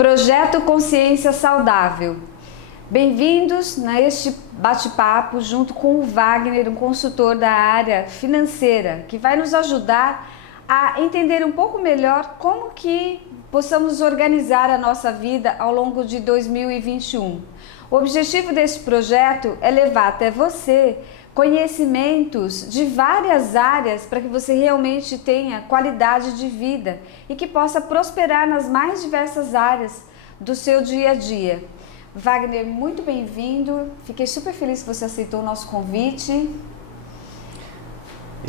Projeto Consciência Saudável. Bem-vindos a este bate-papo junto com o Wagner, um consultor da área financeira, que vai nos ajudar a entender um pouco melhor como que possamos organizar a nossa vida ao longo de 2021. O objetivo desse projeto é levar até você conhecimentos de várias áreas para que você realmente tenha qualidade de vida e que possa prosperar nas mais diversas áreas do seu dia a dia. Wagner, muito bem-vindo. Fiquei super feliz que você aceitou o nosso convite.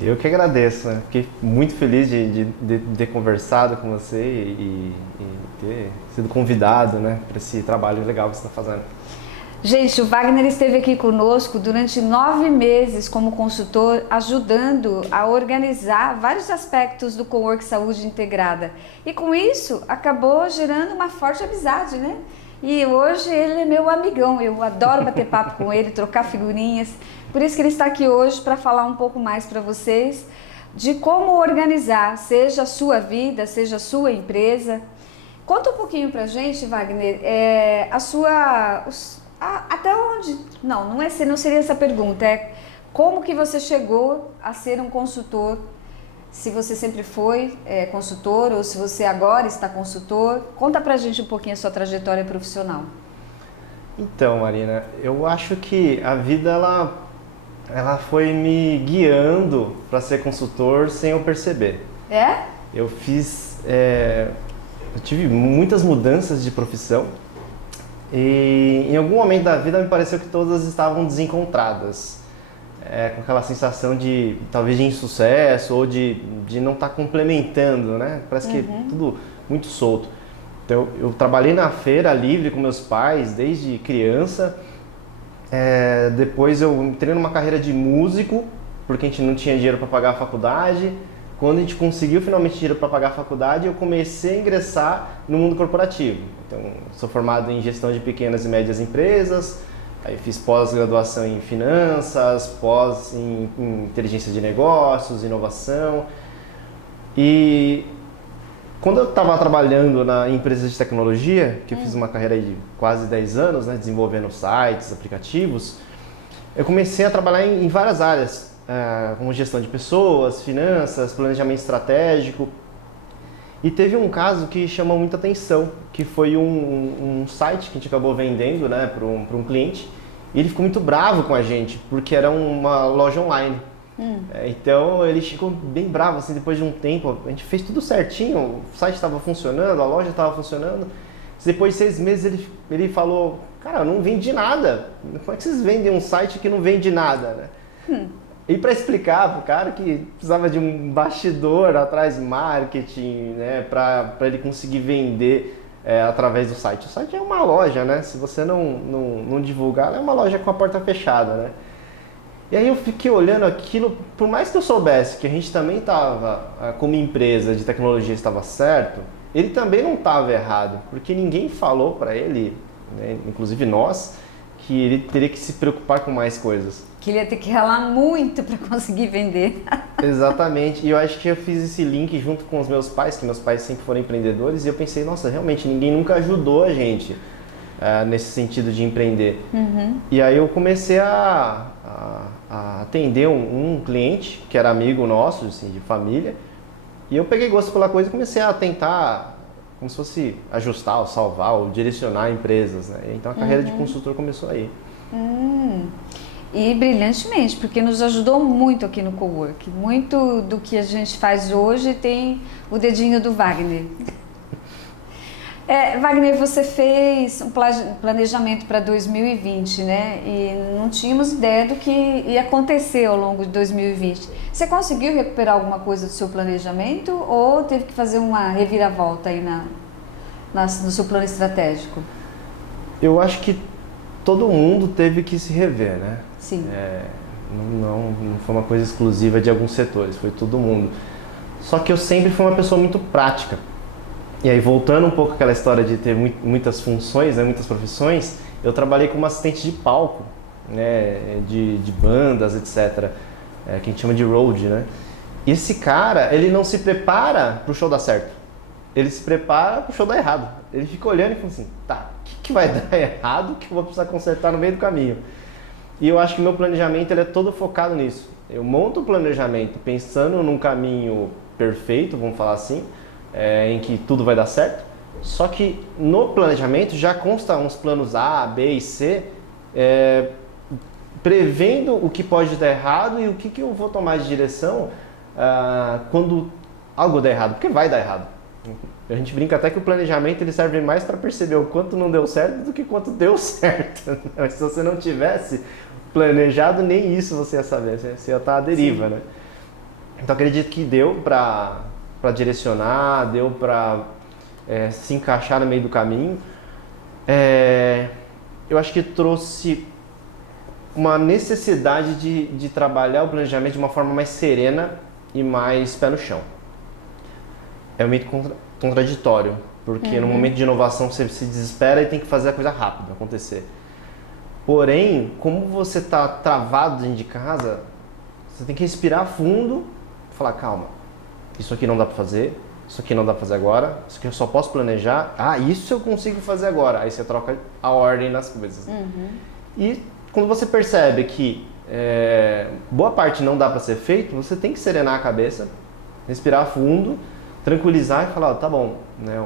Eu que agradeço, né? Fiquei muito feliz de ter conversado com você e ter sido convidado, né, para esse trabalho legal que você está fazendo. Gente, o Wagner esteve aqui conosco durante 9 meses como consultor, ajudando a organizar vários aspectos do Cowork Saúde Integrada. E com isso, acabou gerando uma forte amizade, né? E hoje ele é meu amigão, eu adoro bater papo com ele, trocar figurinhas. Por isso que ele está aqui hoje para falar um pouco mais para vocês de como organizar, seja a sua vida, seja a sua empresa. Conta um pouquinho pra gente, Wagner, até onde? Não seria essa pergunta, é como que você chegou a ser um consultor, se você sempre foi consultor ou se você agora está consultor. Conta pra gente um pouquinho a sua trajetória profissional. Então, Marina, eu acho que a vida ela foi me guiando para ser consultor sem eu perceber. É? Eu tive muitas mudanças de profissão. E em algum momento da vida me pareceu que todas estavam desencontradas, com aquela sensação de talvez de insucesso ou de não estar complementando, né? Parece que é tudo muito solto. Então eu trabalhei na feira livre com meus pais desde criança, depois eu entrei numa carreira de músico, porque a gente não tinha dinheiro para pagar a faculdade. Quando a gente conseguiu finalmente dinheiro para pagar a faculdade, eu comecei a ingressar no mundo corporativo. Então, sou formado em gestão de pequenas e médias empresas, aí fiz pós-graduação em finanças, pós em inteligência de negócios, inovação. E quando eu estava trabalhando em empresas de tecnologia, que eu fiz uma carreira de quase 10 anos, né, desenvolvendo sites, aplicativos, eu comecei a trabalhar em várias áreas. Como gestão de pessoas, finanças, planejamento estratégico. E teve um caso que chamou muita atenção, que foi um site que a gente acabou vendendo, né, para um cliente. E ele ficou muito bravo com a gente, porque era uma loja online. Então ele ficou bem bravo, assim, depois de um tempo. A gente fez tudo certinho, o site estava funcionando, a loja estava funcionando. Depois de 6 meses ele falou: cara, eu não vendi nada. Como é que vocês vendem um site que não vende nada, né? E para explicar para o cara que precisava de um bastidor atrás de marketing, né, para ele conseguir vender através do site. O site é uma loja, né? Se você não divulgar, ela é uma loja com a porta fechada, né? E aí eu fiquei olhando aquilo, por mais que eu soubesse que a gente também estava, como empresa de tecnologia, estava certo, ele também não estava errado, porque ninguém falou para ele, né, inclusive nós, que ele teria que se preocupar com mais coisas. Que ele ia ter que ralar muito para conseguir vender. Exatamente, e eu acho que eu fiz esse link junto com os meus pais, que meus pais sempre foram empreendedores, e eu pensei, nossa, realmente ninguém nunca ajudou a gente nesse sentido de empreender. E aí eu comecei a atender um cliente, que era amigo nosso, assim, de família, e eu peguei gosto pela coisa e comecei a tentar, como se fosse ajustar, ou salvar, ou direcionar empresas, né? Então a carreira de consultor começou aí. E brilhantemente, porque nos ajudou muito aqui no Cowork. Muito do que a gente faz hoje tem o dedinho do Wagner. Wagner, você fez um planejamento para 2020, né? E não tínhamos ideia do que ia acontecer ao longo de 2020. Você conseguiu recuperar alguma coisa do seu planejamento ou teve que fazer uma reviravolta aí no seu plano estratégico? Eu acho que todo mundo teve que se rever, né? Sim. Não foi uma coisa exclusiva de alguns setores, foi todo mundo. Só que eu sempre fui uma pessoa muito prática. E aí, voltando um pouco àquela história de ter muitas funções, né, muitas profissões, eu trabalhei como assistente de palco, né, de bandas, etc., que a gente chama de road, né? E esse cara, ele não se prepara para o show dar certo. ele se prepara pro show dar errado. Ele fica olhando e fala assim, tá, o que vai dar errado que eu vou precisar consertar no meio do caminho? E eu acho que o meu planejamento ele é todo focado nisso. Eu monto o planejamento pensando num caminho perfeito, vamos falar assim, em que tudo vai dar certo. Só que no planejamento já consta uns planos A, B e C, prevendo o que pode dar errado e o que eu vou tomar de direção quando algo der errado, porque vai dar errado. A gente brinca até que o planejamento ele serve mais para perceber o quanto não deu certo do que quanto deu certo. Mas se você não tivesse planejado, nem isso você ia saber, você ia estar à deriva, né? Então acredito que deu para direcionar, deu para se encaixar no meio do caminho. Eu acho que trouxe uma necessidade de trabalhar o planejamento de uma forma mais serena e mais pé no chão. É meio contraditório, porque no momento de inovação você se desespera e tem que fazer a coisa rápida acontecer. Porém, como você está travado dentro de casa, você tem que respirar fundo e falar, calma, isso aqui não dá para fazer, isso aqui não dá para fazer agora, isso aqui eu só posso planejar, isso eu consigo fazer agora. Aí você troca a ordem das coisas. E quando você percebe que boa parte não dá para ser feito, você tem que serenar a cabeça, respirar fundo, tranquilizar e falar, tá bom, né,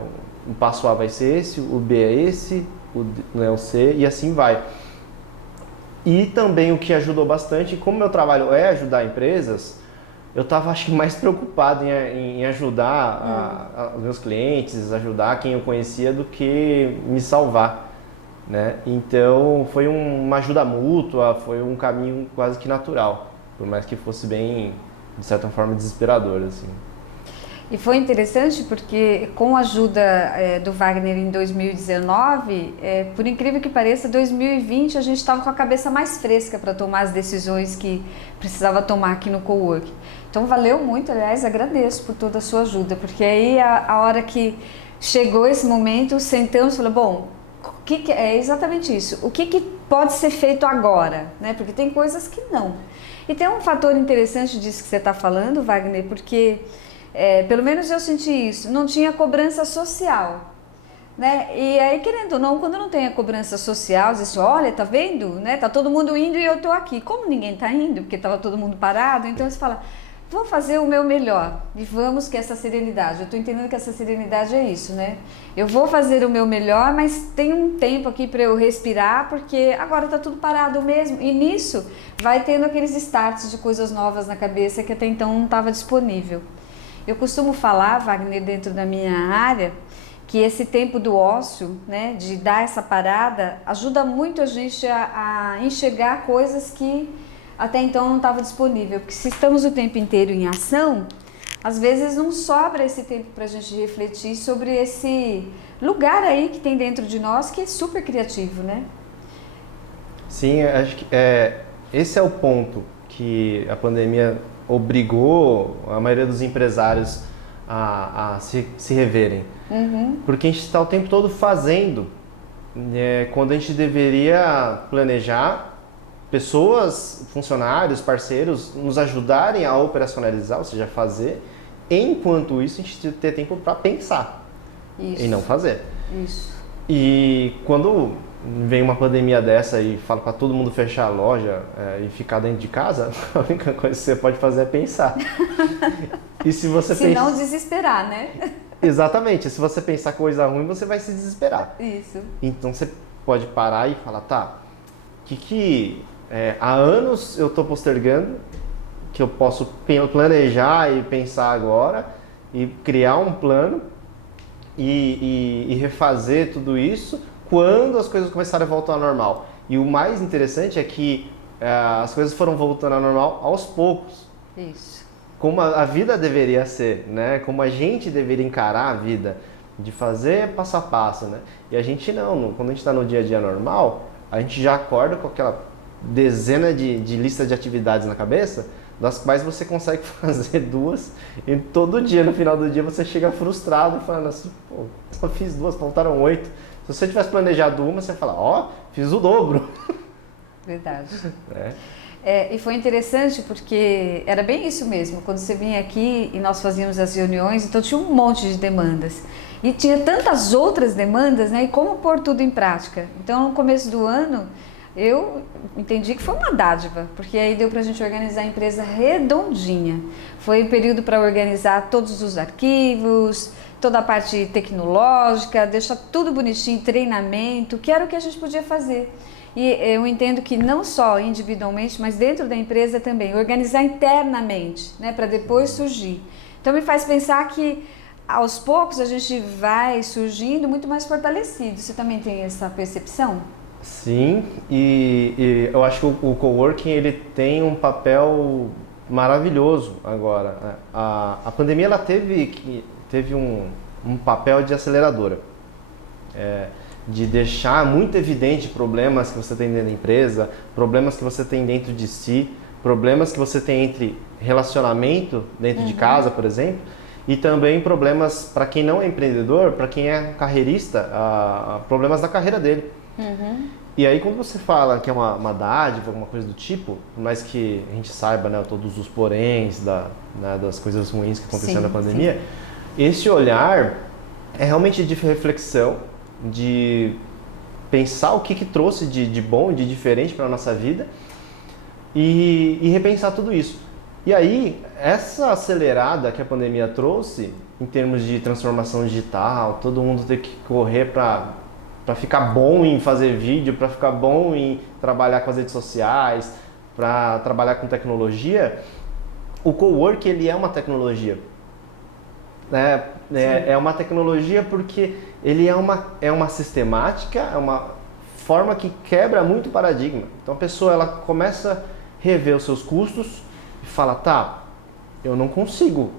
o passo A vai ser esse, o B é esse, o C e assim vai. E também o que ajudou bastante, como meu trabalho é ajudar empresas, eu estava acho que mais preocupado em ajudar os meus clientes, ajudar quem eu conhecia do que me salvar, né? Então foi uma ajuda mútua, foi um caminho quase que natural, por mais que fosse bem, de certa forma, desesperador, assim. E foi interessante porque com a ajuda do Wagner em 2019, por incrível que pareça, 2020 a gente estava com a cabeça mais fresca para tomar as decisões que precisava tomar aqui no Cowork. Então valeu muito, aliás, agradeço por toda a sua ajuda, porque aí a hora que chegou esse momento, sentamos e falamos, bom, é exatamente isso, o que pode ser feito agora, né? Porque tem coisas que não. E tem um fator interessante disso que você está falando, Wagner, porque pelo menos eu senti isso, não tinha cobrança social, né? E aí, querendo ou não, quando não tem a cobrança social, você diz, olha, tá vendo, né? Tá todo mundo indo e eu tô aqui. Como ninguém tá indo, porque tava todo mundo parado, então você fala, vou fazer o meu melhor e vamos que essa serenidade, eu tô entendendo que essa serenidade é isso, né? Eu vou fazer o meu melhor, mas tem um tempo aqui para eu respirar, porque agora tá tudo parado mesmo. E nisso vai tendo aqueles starts de coisas novas na cabeça que até então não estava disponível. Eu costumo falar, Wagner, dentro da minha área, que esse tempo do ócio, né, de dar essa parada, ajuda muito a gente a enxergar coisas que até então não estava disponível. Porque se estamos o tempo inteiro em ação, às vezes não sobra esse tempo para a gente refletir sobre esse lugar aí que tem dentro de nós, que é super criativo, né? Sim, acho que esse é o ponto que a pandemia obrigou a maioria dos empresários a se reverem. Porque a gente está o tempo todo fazendo, quando a gente deveria planejar, pessoas, funcionários, parceiros, nos ajudarem a operacionalizar, ou seja, fazer. Enquanto isso, a gente ter tempo para pensar e não fazer. Isso. E quando vem uma pandemia dessa e fala para todo mundo fechar a loja e ficar dentro de casa, a única coisa que você pode fazer é pensar. E se você não desesperar, né? Exatamente. Se você pensar coisa ruim, você vai se desesperar. Isso. Então você pode parar e falar, tá, há anos eu estou postergando, que eu posso planejar e pensar agora e criar um plano e refazer tudo isso quando as coisas começarem a voltar ao normal. E o mais interessante é que as coisas foram voltando ao normal aos poucos. Isso. Como a vida deveria ser, né? Como a gente deveria encarar a vida, de fazer passo a passo, né? E a gente quando a gente está no dia a dia normal, a gente já acorda com aquela dezena de lista de atividades na cabeça, das quais você consegue fazer 2 e todo dia, no final do dia, você chega frustrado falando assim, pô, só fiz 2, faltaram 8. Se você tivesse planejado uma, você ia falar, fiz o dobro. Verdade. E foi interessante porque era bem isso mesmo. Quando você vinha aqui e nós fazíamos as reuniões, então tinha um monte de demandas. E tinha tantas outras demandas, né? E como pôr tudo em prática? Então, no começo do ano, eu entendi que foi uma dádiva, porque aí deu para a gente organizar a empresa redondinha. Foi um período para organizar todos os arquivos, toda a parte tecnológica, deixar tudo bonitinho, treinamento, que era o que a gente podia fazer. E eu entendo que não só individualmente, mas dentro da empresa também, organizar internamente, né, para depois surgir. Então me faz pensar que aos poucos a gente vai surgindo muito mais fortalecido. Você também tem essa percepção? Sim, e eu acho que o coworking ele tem um papel maravilhoso agora, né? A pandemia ela teve um papel de aceleradora, de deixar muito evidente problemas que você tem dentro da empresa, problemas que você tem dentro de si, problemas que você tem entre relacionamento dentro de casa, por exemplo, e também problemas para quem não é empreendedor, para quem é carreirista, problemas da carreira dele. E aí quando você fala que é uma dádiva, alguma coisa do tipo, por mais que a gente saiba, né, todos os poréns das coisas ruins que aconteceram na pandemia, esse olhar é realmente de reflexão, de pensar o que trouxe de bom e de diferente para a nossa vida e repensar tudo isso. E aí, essa acelerada que a pandemia trouxe, em termos de transformação digital, todo mundo ter que correr para ficar bom em fazer vídeo, para ficar bom em trabalhar com as redes sociais, para trabalhar com tecnologia, o cowork ele é uma tecnologia. É uma tecnologia porque ele é uma sistemática, é uma forma que quebra muito paradigma. Então a pessoa ela começa a rever os seus custos e fala, tá, eu não consigo,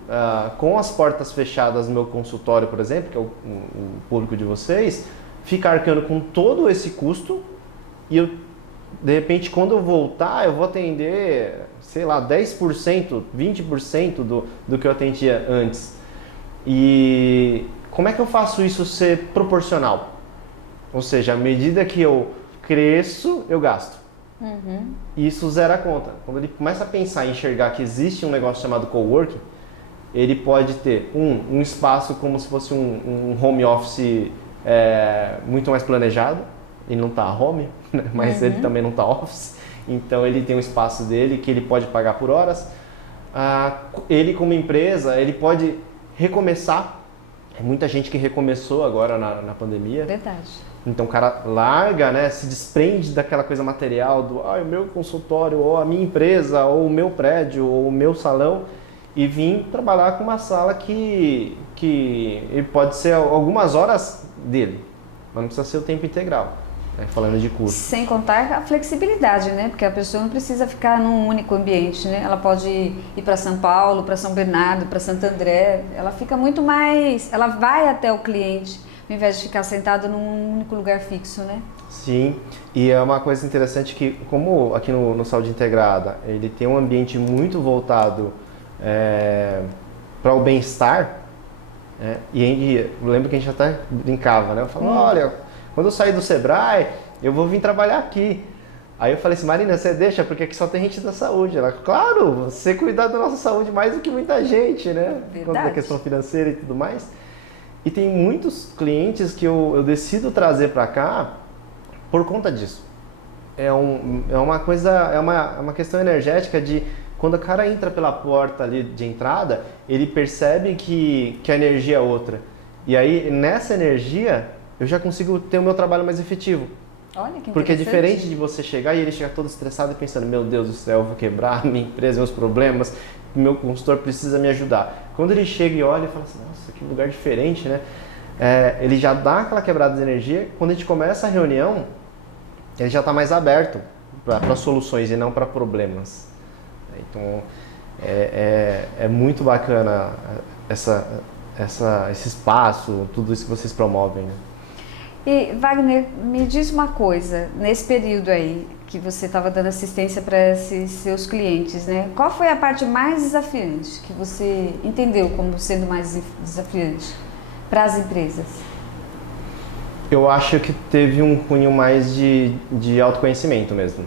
com as portas fechadas no meu consultório, por exemplo, que é o público de vocês, ficar arcando com todo esse custo e eu, de repente, quando eu voltar, eu vou atender, sei lá, 10%, 20% do que eu atendia antes. E como é que eu faço isso ser proporcional? Ou seja, à medida que eu cresço, eu gasto. E isso zera a conta. Quando ele começa a pensar e enxergar que existe um negócio chamado coworking, ele pode ter um espaço como se fosse um home office muito mais planejado. Ele não está home, né? Mas ele também não está office. Então ele tem um espaço dele que ele pode pagar por horas. Ele como empresa, ele pode recomeçar. É muita gente que recomeçou agora na pandemia. Verdade. Então o cara larga, né, se desprende daquela coisa material do o meu consultório, ou a minha empresa, ou o meu prédio, ou o meu salão e vir trabalhar com uma sala que ele pode ser algumas horas dele, mas não precisa ser o tempo integral, né, falando de custo. Sem contar a flexibilidade, né? Porque a pessoa não precisa ficar num único ambiente, né? Ela pode ir para São Paulo, para São Bernardo, para Santo André. Ela fica muito mais... Ela vai até o cliente, ao invés de ficar sentada num único lugar fixo, né? Sim, e é uma coisa interessante que, como aqui no Saúde Integrada, ele tem um ambiente muito voltado para o bem-estar, né? E eu lembro que a gente até brincava, né? Eu falava, olha, quando eu sair do Sebrae, eu vou vir trabalhar aqui. Aí eu falei assim, Marina, você deixa, porque aqui só tem gente da saúde. Ela, claro, você cuidar da nossa saúde mais do que muita gente, né? Quanto da questão financeira e tudo mais. E tem muitos clientes que eu decido trazer para cá por conta disso. É uma coisa, é uma questão energética de quando o cara entra pela porta ali de entrada, ele percebe que a energia é outra. E aí, nessa energia, eu já consigo ter o meu trabalho mais efetivo. Olha que Porque é diferente de você chegar e ele chegar todo estressado e pensando, meu Deus do céu, eu vou quebrar minha empresa, meus problemas, meu consultor precisa me ajudar. Quando ele chega e olha e fala assim, nossa, que lugar diferente, né? Ele já dá aquela quebrada de energia. Quando a gente começa a reunião, ele já está mais aberto para soluções e não para problemas. Então, é muito bacana esse espaço, tudo isso que vocês promovem, né? E, Wagner, me diz uma coisa, nesse período aí que você estava dando assistência para esses seus clientes, né? Qual foi a parte mais desafiante que você entendeu como sendo mais desafiante para as empresas? Eu acho que teve um cunho mais de autoconhecimento mesmo.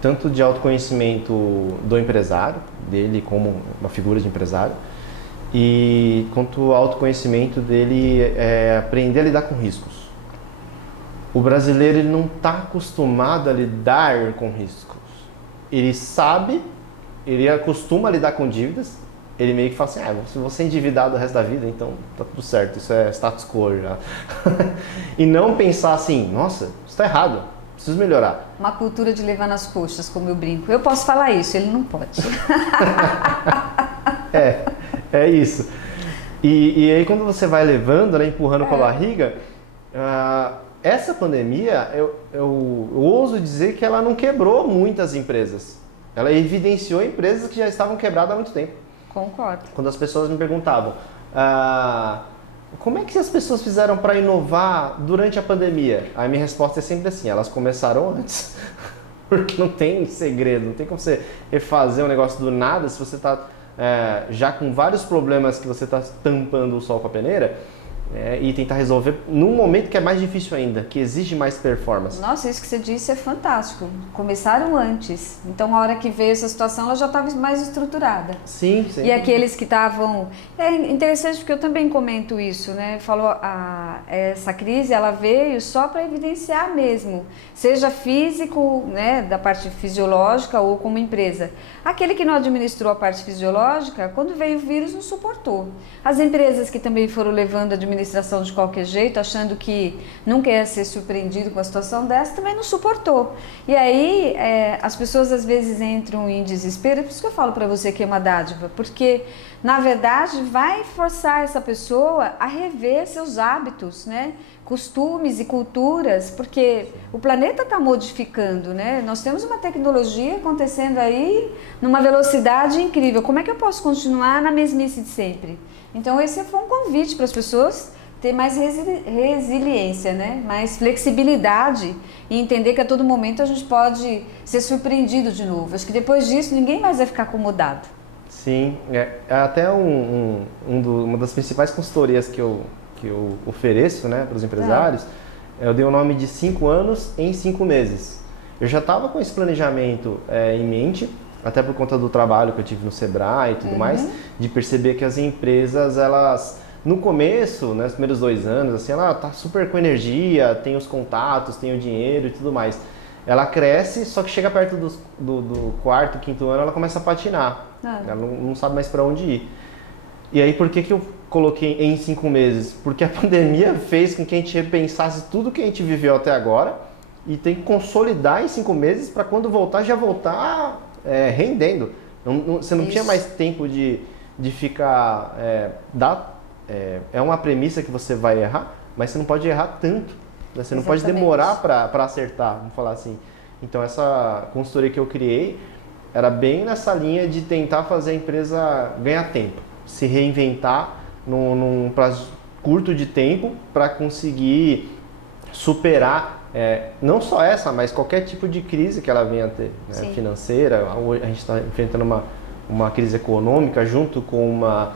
tanto de autoconhecimento do empresário, dele como uma figura de empresário, e quanto o autoconhecimento dele aprender a lidar com riscos. O brasileiro ele não está acostumado a lidar com riscos. Ele sabe, ele acostuma a lidar com dívidas, ele meio que fala assim, se você é endividado o resto da vida, então tá tudo certo, isso é status quo já. E não pensar assim, nossa, isso está errado, preciso melhorar. Uma cultura de levar nas coxas, como eu brinco. Eu posso falar isso, ele não pode. É isso. E aí quando você vai levando, né, empurrando com a barriga, essa pandemia, eu ouso dizer que ela não quebrou muitas empresas. Ela evidenciou empresas que já estavam quebradas há muito tempo. Concordo. Quando as pessoas me perguntavam, como é que as pessoas fizeram para inovar durante a pandemia? A minha resposta é sempre assim, elas começaram antes. Porque não tem segredo, não tem como você refazer um negócio do nada se você está já com vários problemas que você está tampando o sol com a peneira. E tentar resolver num momento que é mais difícil ainda, que exige mais performance. Nossa, isso que você disse é fantástico. Começaram antes. Então, a hora que veio essa situação, ela já estava mais estruturada. Sim, sim. E aqueles que estavam... É interessante porque eu também comento isso, né? Falou, essa crise, ela veio só para evidenciar mesmo. Seja físico, né, da parte fisiológica ou como empresa. Aquele que não administrou a parte fisiológica, quando veio o vírus, não suportou. As empresas que também foram levando a administração de qualquer jeito, achando que nunca ia ser surpreendido com a situação dessa, também não suportou. E aí, as pessoas às vezes entram em desespero, por isso que eu falo para você que é uma dádiva, porque, na verdade, vai forçar essa pessoa a rever seus hábitos, né? Costumes e culturas, porque o planeta está modificando, né? Nós temos uma tecnologia acontecendo aí numa velocidade incrível. Como é que eu posso continuar na mesmice de sempre? Então esse foi um convite para as pessoas ter mais resiliência, né? Mais flexibilidade e entender que a todo momento a gente pode ser surpreendido de novo. Acho que depois disso ninguém mais vai ficar acomodado. Sim, até uma das principais consultorias que eu ofereço, né, para os empresários, eu dei o nome de 5 anos em 5 meses. Eu já estava com esse planejamento em mente, até por conta do trabalho que eu tive no Sebrae e tudo mais, de perceber que as empresas, elas, no começo, né, nos primeiros 2 anos, assim, ela tá super com energia, tem os contatos, tem o dinheiro e tudo mais. Ela cresce, só que chega perto do 4º, 5º ano, ela começa a patinar. Ela não sabe mais para onde ir. E aí, por que eu coloquei em 5 meses? Porque a pandemia fez com que a gente repensasse tudo que a gente viveu até agora e tem que consolidar em 5 meses para quando voltar, já voltar rendendo. Você não tinha mais tempo de ficar... É uma premissa que você vai errar, mas você não pode errar tanto. Né? Você não pode demorar para acertar, vamos falar assim. Então, essa consultoria que eu criei era bem nessa linha de tentar fazer a empresa ganhar tempo, se reinventar num prazo curto de tempo para conseguir superar não só essa, mas qualquer tipo de crise que ela venha a ter, né? Financeira. A gente está enfrentando uma crise econômica junto com uma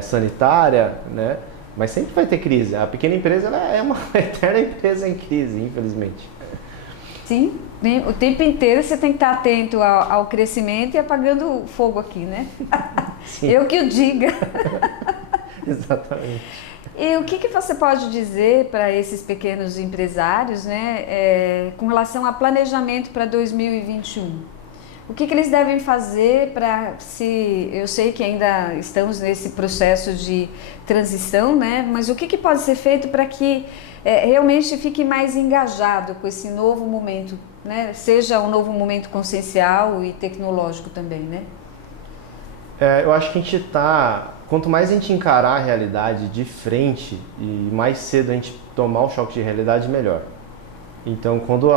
sanitária, né? Mas sempre vai ter crise. A pequena empresa ela é uma eterna empresa em crise, infelizmente. Sim, o tempo inteiro você tem que estar atento ao crescimento e apagando fogo aqui, né? Sim. Eu que o diga. Exatamente. E o que você pode dizer para esses pequenos empresários, né, com relação a planejamento para 2021? O que eles devem fazer para eu sei que ainda estamos nesse processo de transição, né? Mas o que pode ser feito para que realmente fique mais engajado com esse novo momento, né? Seja um novo momento consciencial e tecnológico também, né? Eu acho que a gente quanto mais a gente encarar a realidade de frente e mais cedo a gente tomar o choque de realidade, melhor. Então, quando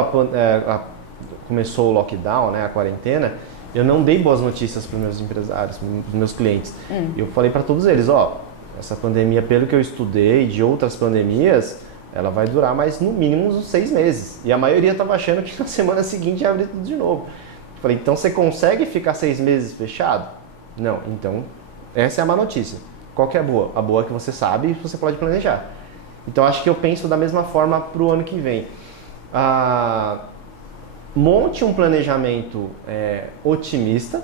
começou o lockdown, né, a quarentena, eu não dei boas notícias para os meus empresários, para os meus clientes. Eu falei para todos eles, essa pandemia, pelo que eu estudei de outras pandemias, ela vai durar mais no mínimo uns 6 meses. E a maioria estava achando que na semana seguinte ia abrir tudo de novo. Eu falei, então você consegue ficar 6 meses fechado? Não, então essa é a má notícia. Qual que é a boa? A boa é que você sabe e você pode planejar. Então acho que eu penso da mesma forma para o ano que vem. monte um planejamento otimista,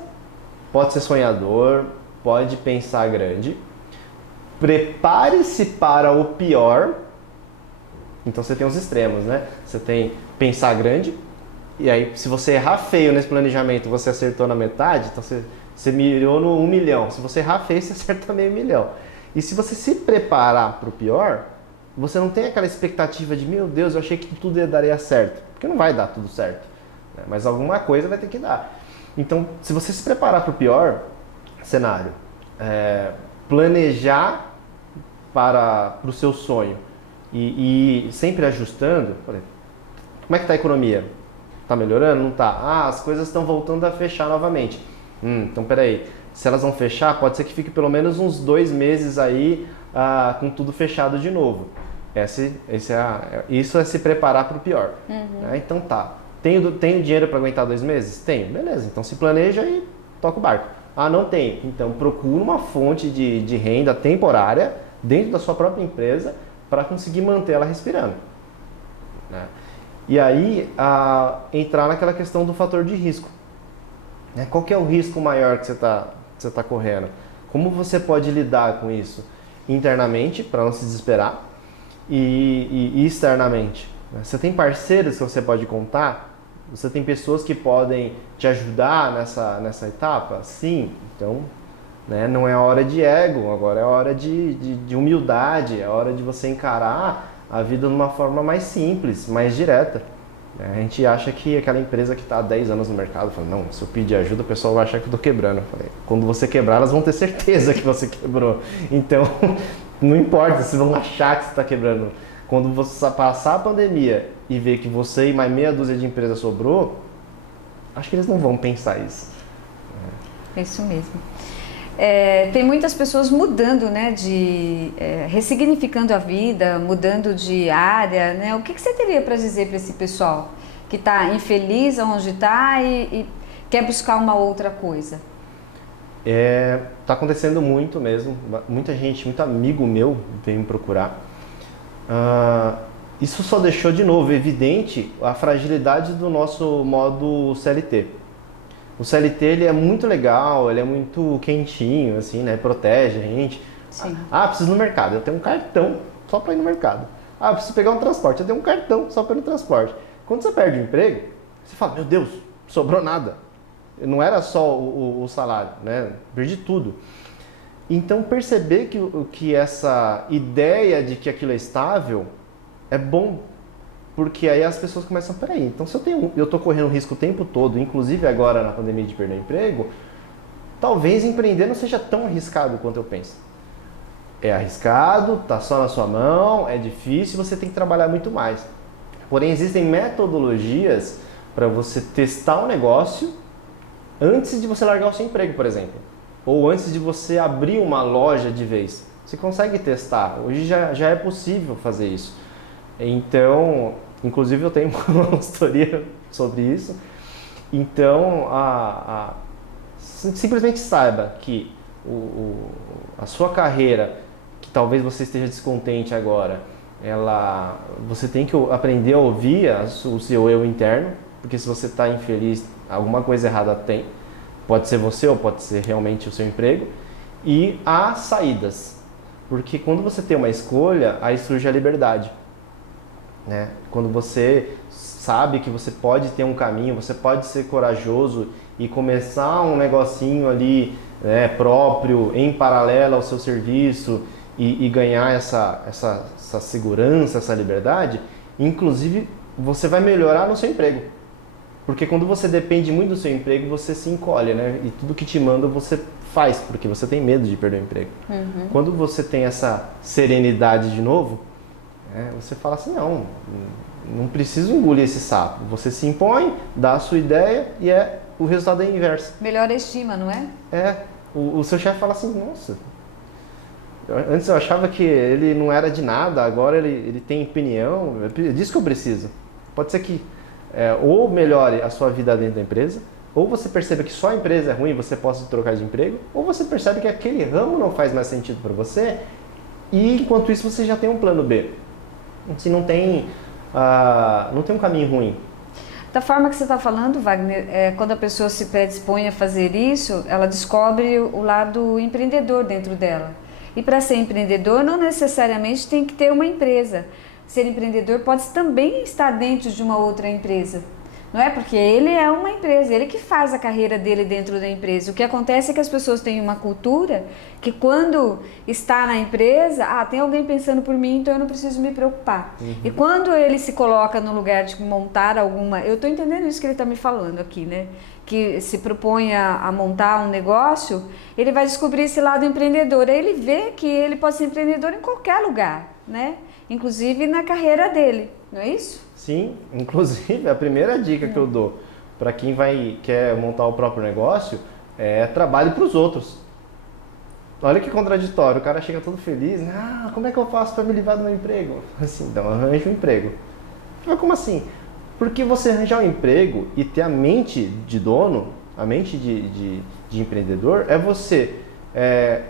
pode ser sonhador, pode pensar grande, prepare-se para o pior. Então você tem os extremos, né? Você tem pensar grande, e aí se você errar feio nesse planejamento, você acertou na metade, então você mirou no 1 milhão. Se você errar feio, você acerta meio milhão. E se você se preparar para o pior, você não tem aquela expectativa de, meu Deus, eu achei que tudo daria certo. Porque não vai dar tudo certo, né? Mas alguma coisa vai ter que dar. Então, se você se preparar para o pior cenário, planejar para o seu sonho e sempre ajustando, como é que está a economia? Está melhorando? Não está? As coisas estão voltando a fechar novamente. Então, peraí, se elas vão fechar, pode ser que fique pelo menos uns 2 meses aí com tudo fechado de novo. Isso é se preparar para o pior. Né? Então tá, tenho dinheiro para aguentar 2 meses? Tenho, beleza, então se planeja e toca o barco. Não tenho, então procura uma fonte de renda temporária dentro da sua própria empresa para conseguir manter ela respirando. Né? E aí, entrar naquela questão do fator de risco. Né? Qual que é o risco maior que você tá correndo? Como você pode lidar com isso? Internamente, para não se desesperar, e externamente. Né? Você tem parceiros que você pode contar? Você tem pessoas que podem te ajudar nessa etapa? Sim. Então, né, não é hora de ego, agora é hora de humildade, é hora de você encarar a vida de uma forma mais simples, mais direta. A gente acha que aquela empresa que está há 10 anos no mercado, fala, não, se eu pedir ajuda o pessoal vai achar que eu estou quebrando. Eu falei, quando você quebrar, elas vão ter certeza que você quebrou. Então, não importa se vão achar que você está quebrando. Quando você passar a pandemia e ver que você e mais meia dúzia de empresas sobrou, acho que eles não vão pensar isso. É isso mesmo. Tem muitas pessoas mudando, né, ressignificando a vida, mudando de área, né? O que você teria para dizer para esse pessoal que está infeliz onde está e quer buscar uma outra coisa? Tá acontecendo muito mesmo, muita gente, muito amigo meu veio me procurar. Isso só deixou de novo evidente a fragilidade do nosso modo CLT. O CLT ele é muito legal, ele é muito quentinho, assim, né? Protege a gente. Sim. Preciso ir no mercado, eu tenho um cartão só para ir no mercado. Preciso pegar um transporte, eu tenho um cartão só para ir no transporte. Quando você perde o emprego, você fala, meu Deus, sobrou nada. Não era só o salário, né? Perdi tudo. Então perceber que essa ideia de que aquilo é estável é bom. Porque aí as pessoas começam, peraí, então se eu estou correndo risco o tempo todo, inclusive agora na pandemia de perder o emprego, talvez empreender não seja tão arriscado quanto eu penso. É arriscado, está só na sua mão, é difícil, você tem que trabalhar muito mais. Porém, existem metodologias para você testar um negócio antes de você largar o seu emprego, por exemplo. Ou antes de você abrir uma loja de vez. Você consegue testar, hoje já é possível fazer isso. Então, inclusive eu tenho uma consultoria sobre isso. Então, simplesmente saiba que a sua carreira, que talvez você esteja descontente agora, você tem que aprender a ouvir o seu eu interno, porque se você está infeliz, alguma coisa errada tem. Pode ser você ou pode ser realmente o seu emprego. E há saídas, porque quando você tem uma escolha, aí surge a liberdade. Né? Quando você sabe que você pode ter um caminho, você pode ser corajoso e começar um negocinho ali, né, próprio, em paralelo ao seu serviço e ganhar essa segurança, essa liberdade, inclusive você vai melhorar no seu emprego. Porque quando você depende muito do seu emprego, você se encolhe, né? E tudo que te manda você faz, porque você tem medo de perder o emprego. Uhum. Quando você tem essa serenidade de novo, você fala assim, não preciso engolir esse sapo. Você se impõe, dá a sua ideia e o resultado é inverso. Melhor estima, não é? O seu chefe fala assim, nossa, antes eu achava que ele não era de nada, agora ele tem opinião, é disso que eu preciso. Pode ser que ou melhore a sua vida dentro da empresa, ou você perceba que só a empresa é ruim e você possa trocar de emprego, ou você percebe que aquele ramo não faz mais sentido para você e enquanto isso você já tem um plano B. Assim, não tem um caminho ruim. Da forma que você está falando, Wagner, quando a pessoa se predispõe a fazer isso, ela descobre o lado empreendedor dentro dela. E para ser empreendedor, não necessariamente tem que ter uma empresa. Ser empreendedor pode também estar dentro de uma outra empresa. Não é? Porque ele é uma empresa, ele que faz a carreira dele dentro da empresa. O que acontece é que as pessoas têm uma cultura que quando está na empresa, tem alguém pensando por mim, então eu não preciso me preocupar. E quando ele se coloca no lugar de montar alguma... Eu estou entendendo isso que ele está me falando aqui, né? Que se propõe a montar um negócio, ele vai descobrir esse lado empreendedor. Aí ele vê que ele pode ser empreendedor em qualquer lugar, né? Inclusive na carreira dele, não é isso? Sim, inclusive a primeira dica que eu dou para quem quer montar o próprio negócio é trabalhe para os outros. Olha que contraditório, o cara chega todo feliz, como é que eu faço para me livrar do meu emprego? Assim, então arranje um emprego. Mas como assim? Porque você arranjar um emprego e ter a mente de dono, a mente de empreendedor, é você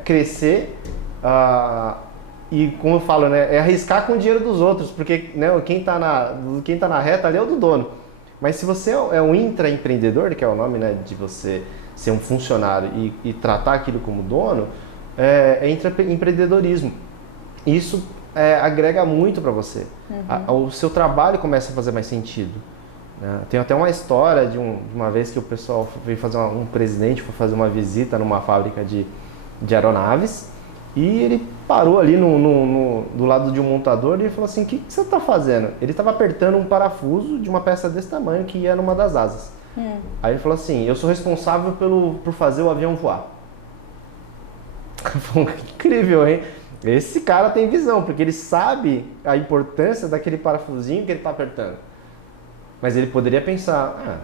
crescer e, como eu falo, né, é arriscar com o dinheiro dos outros, porque né, quem está na reta ali é o do dono. Mas se você é um intraempreendedor, que é o nome, né, de você ser um funcionário e tratar aquilo como dono, é intraempreendedorismo. Isso agrega muito para você. O seu trabalho começa a fazer mais sentido. Né? Tem até uma história de uma vez que o pessoal veio fazer um presidente foi fazer uma visita numa fábrica de aeronaves. E ele parou ali do lado de um montador e falou assim, o que você está fazendo? Ele estava apertando um parafuso de uma peça desse tamanho que ia numa das asas. Aí ele falou assim, eu sou responsável por fazer o avião voar. Incrível, hein? Esse cara tem visão, porque ele sabe a importância daquele parafusinho que ele está apertando. Mas ele poderia pensar,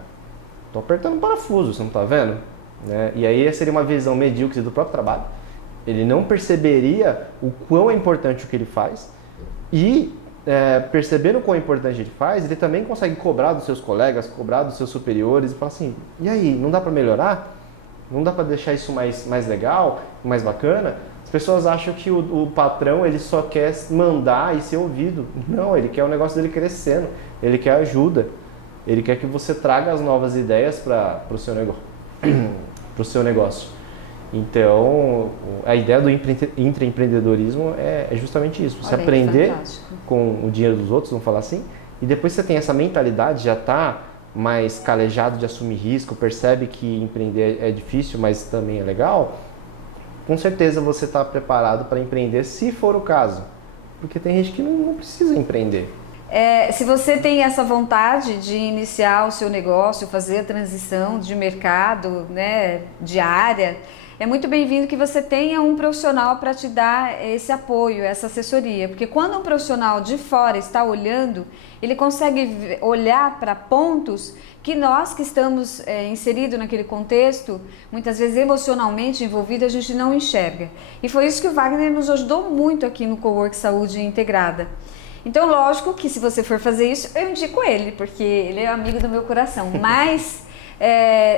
estou apertando um parafuso, você não está vendo? Né? E aí seria uma visão medíocre do próprio trabalho. Ele não perceberia o quão é importante o que ele faz e, percebendo o quão importante ele faz, ele também consegue cobrar dos seus colegas, cobrar dos seus superiores e falar assim, e aí, não dá para melhorar? Não dá para deixar isso mais legal, mais bacana? As pessoas acham que o patrão ele só quer mandar e ser ouvido. Não, ele quer o negócio dele crescendo, ele quer ajuda, ele quer que você traga as novas ideias para o seu negócio. Então, a ideia do intraempreendedorismo é justamente isso. Você aprender com o dinheiro dos outros, vamos falar assim, e depois você tem essa mentalidade, já está mais calejado de assumir risco, percebe que empreender é difícil, mas também é legal, com certeza você está preparado para empreender, se for o caso. Porque tem gente que não precisa empreender. Se você tem essa vontade de iniciar o seu negócio, fazer a transição de mercado, né, de área, é muito bem-vindo que você tenha um profissional para te dar esse apoio, essa assessoria. Porque quando um profissional de fora está olhando, ele consegue olhar para pontos que nós que estamos inseridos naquele contexto, muitas vezes emocionalmente envolvidos, a gente não enxerga. E foi isso que o Wagner nos ajudou muito aqui no Cowork Saúde Integrada. Então, lógico que se você for fazer isso, eu indico ele, porque ele é amigo do meu coração. Mas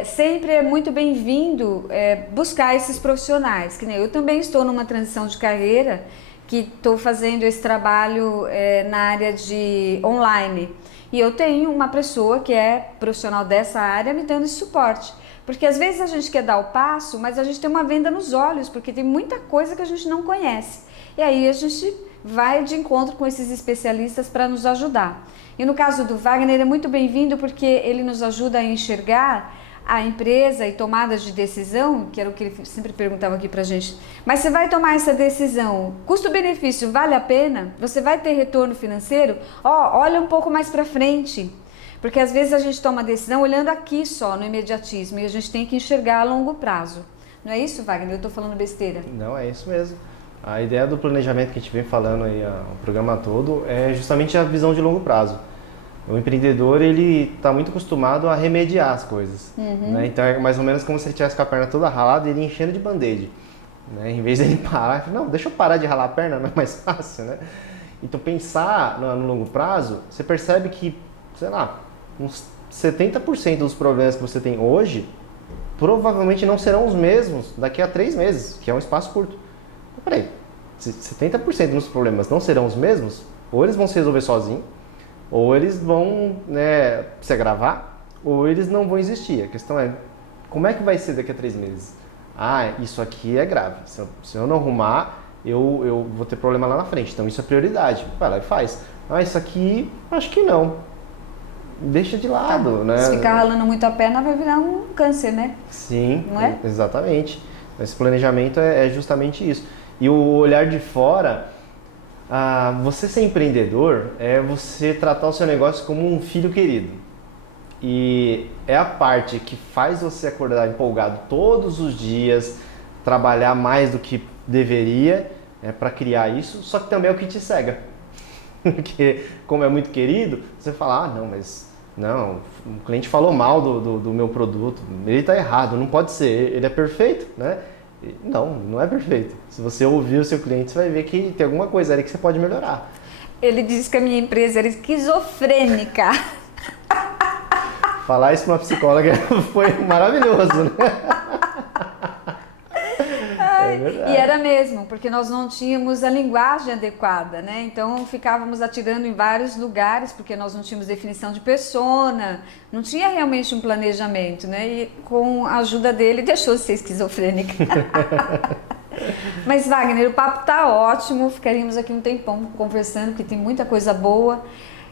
sempre é muito bem-vindo buscar esses profissionais. Que nem eu também estou numa transição de carreira, que estou fazendo esse trabalho na área de online. E eu tenho uma pessoa que é profissional dessa área me dando esse suporte. Porque às vezes a gente quer dar o passo, mas a gente tem uma venda nos olhos, porque tem muita coisa que a gente não conhece. E aí a gente vai de encontro com esses especialistas para nos ajudar. E no caso do Wagner é muito bem-vindo porque ele nos ajuda a enxergar a empresa e tomadas de decisão, que era o que ele sempre perguntava aqui pra gente. Mas você vai tomar essa decisão, custo-benefício vale a pena? Você vai ter retorno financeiro? Olha um pouco mais para frente. Porque às vezes a gente toma decisão olhando aqui só, no imediatismo, e a gente tem que enxergar a longo prazo. Não é isso, Wagner? Eu estou falando besteira? Não, é isso mesmo. A ideia do planejamento que a gente vem falando aí o programa todo é justamente a visão de longo prazo. O empreendedor, ele está muito acostumado a remediar as coisas. Né? Então é mais ou menos como se ele tivesse com a perna toda ralada e ele enchendo de band-aid. Né? Em vez de ele parar, não, deixa eu parar de ralar a perna, não é mais fácil, né? Então pensar no longo prazo, você percebe que, sei lá, uns 70% dos problemas que você tem hoje provavelmente não serão os mesmos daqui a 3 meses, que é um espaço curto. Mas, peraí, se 70% dos problemas não serão os mesmos, ou eles vão se resolver sozinhos, ou eles vão se agravar, ou eles não vão existir. A questão é, como é que vai ser daqui a 3 meses? Ah, isso aqui é grave. Se eu não arrumar, eu vou ter problema lá na frente. Então isso é prioridade. Vai lá e faz. Ah, isso aqui, acho que não. Deixa de lado, né? Se ficar ralando muito a perna, vai virar um câncer, né? Sim, não é? Exatamente. Esse planejamento é justamente isso. E o olhar de fora, você ser empreendedor é você tratar o seu negócio como um filho querido. E é a parte que faz você acordar empolgado todos os dias, trabalhar mais do que deveria para criar isso, só que também é o que te cega. Porque como é muito querido, você fala, não, mas não, o cliente falou mal do meu produto, ele está errado, não pode ser, ele é perfeito, né? Não é perfeito. Se você ouvir o seu cliente, você vai ver que tem alguma coisa ali que você pode melhorar. Ele disse que a minha empresa era esquizofrênica. Falar isso para uma psicóloga foi maravilhoso, né? É verdade. E era mesmo, porque nós não tínhamos a linguagem adequada, né? Então ficávamos atirando em vários lugares, porque nós não tínhamos definição de persona, não tinha realmente um planejamento, né? E com a ajuda dele deixou de ser esquizofrênica. Mas Wagner, o papo tá ótimo, ficaríamos aqui um tempão conversando, porque tem muita coisa boa.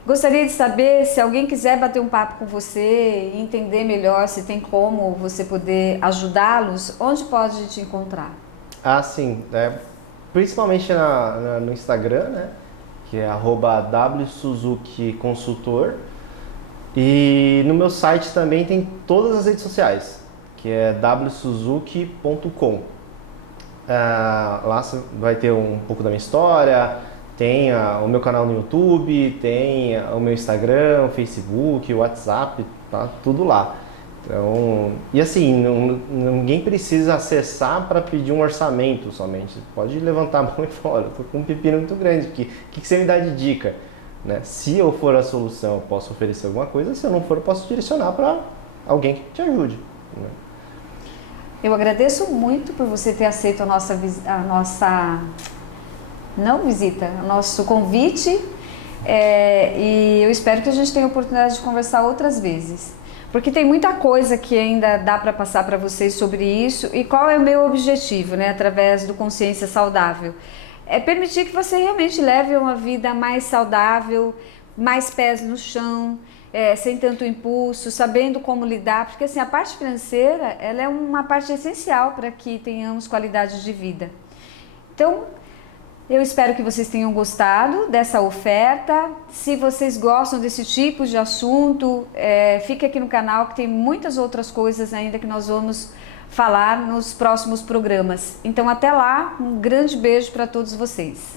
Gostaria de saber se alguém quiser bater um papo com você e entender melhor se tem como você poder ajudá-los, onde pode te encontrar? Ah, sim. Principalmente no Instagram, né? Que é @wsuzukiconsultor. E no meu site também tem todas as redes sociais, que é wsuzuki.com. Lá você vai ter um pouco da minha história, tem o meu canal no YouTube, tem o meu Instagram, o Facebook, o WhatsApp, tá tudo lá. Então, e assim, ninguém precisa acessar para pedir um orçamento somente. Você pode levantar a mão e falar, olha, eu tô com um pepino muito grande aqui, o que você me dá de dica? Né? Se eu for a solução, eu posso oferecer alguma coisa, se eu não for, eu posso direcionar para alguém que te ajude. Né? Eu agradeço muito por você ter aceito o nosso convite, e eu espero que a gente tenha a oportunidade de conversar outras vezes, porque tem muita coisa que ainda dá para passar para vocês sobre isso. E qual é o meu objetivo, né, através do Consciência Saudável? É permitir que você realmente leve uma vida mais saudável, mais pés no chão, sem tanto impulso, sabendo como lidar, porque assim, a parte financeira ela é uma parte essencial para que tenhamos qualidade de vida. Então, eu espero que vocês tenham gostado dessa oferta. Se vocês gostam desse tipo de assunto, fique aqui no canal que tem muitas outras coisas ainda que nós vamos falar nos próximos programas. Então até lá, um grande beijo para todos vocês.